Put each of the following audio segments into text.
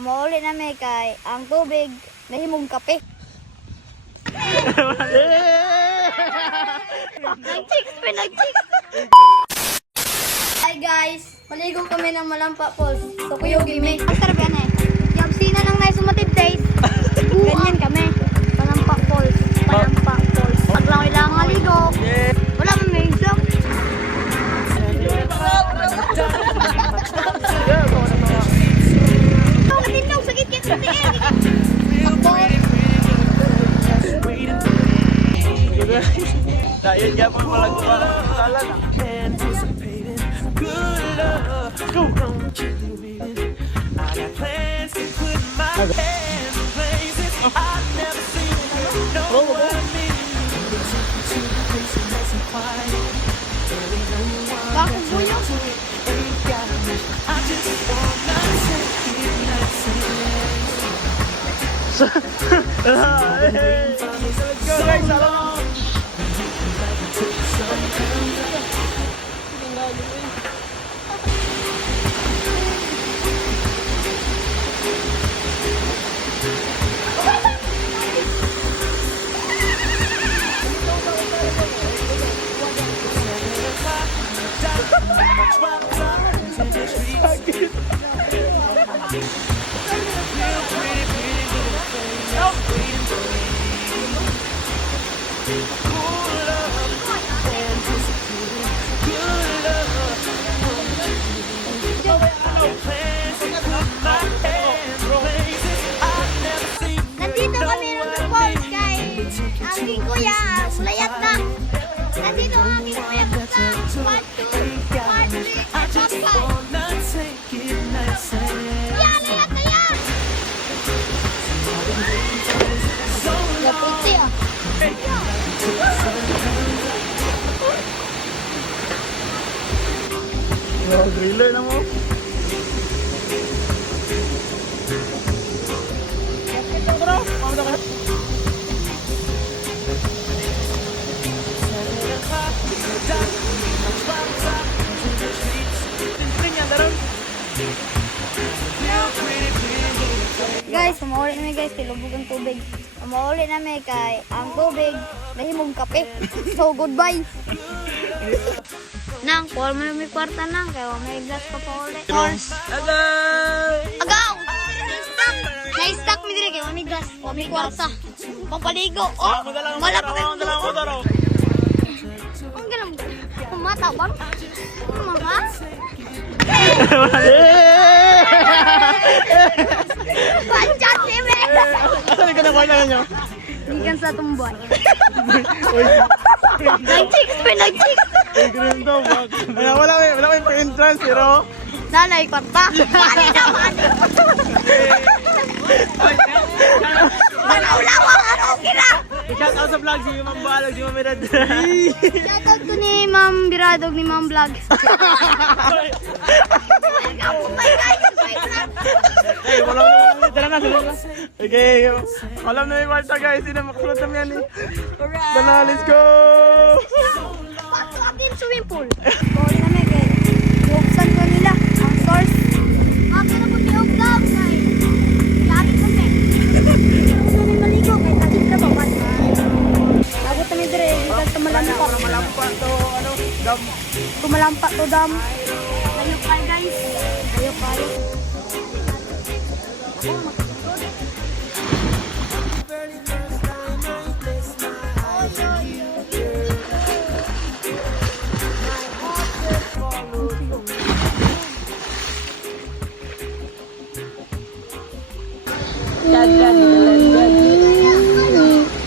Mauli na may kay ang tubig nahimong kape. Nag-chicks. Hi guys, maligo kami ng Malampa Falls. So kuyo gimi. Ang sarap yan eh. Yabsina ng nice sumatid date. Ganyan kami. Malampa Falls. Pag lang ilang maligo. Wala man may isang. Matindog, sakit ka sa tiyan. Dahil niya po malagawa ng salan. Go! Bakit buyo? Let's go guys! Salamat! Nandito kami ng falls kay aking kuya, layat na. Nandito ang aking kuya sa part 2, part 3, at part 5. Yan, layat na yan! Laputi ah. Wow, driller na mo. Guys, mauli na guys, tilubog ang tubig. Mauli na kay ang tubig nahimong kape. So goodbye. Nang, call mo yung may kwarta nang, kaya may glass pa pa ulit. Agaw! Na-stuck mi dire kay may glass, o may kwarta. Pampaligo. Oh, malapit ang motor. Ang galang mata bang? Mga? Panchat ni me. Asan ka na ba nyo? Gikan sa tumboy. Nag-chicks. Ay, ganun daw. Wala may pa-entrance, pero... Nanay kwarta. Mani na. Wala, ano kira? Shout out sa vlog, si Ma'am Balog, si Ma'am Mirad. Shoutout ko ni Ma'am Biradog ni Ma'am Vlog. Hey, wala na. Tara na. Okay, alam na yung kwarta guys, sino makasulot naman yan eh. Tara, let's go! Pato akin swimming pool. Bawal namin kay buksan ko nila ang source. Ako na po ni Vlog kay lagi kami. Ako na maligo kay takip na ba? Abot kami dire, gikan sa Malampa. Malampa to, ano, dam. Tumalampa to dam. Ayo kayo guys. Ayo kayo.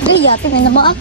Gaya, ito na naman.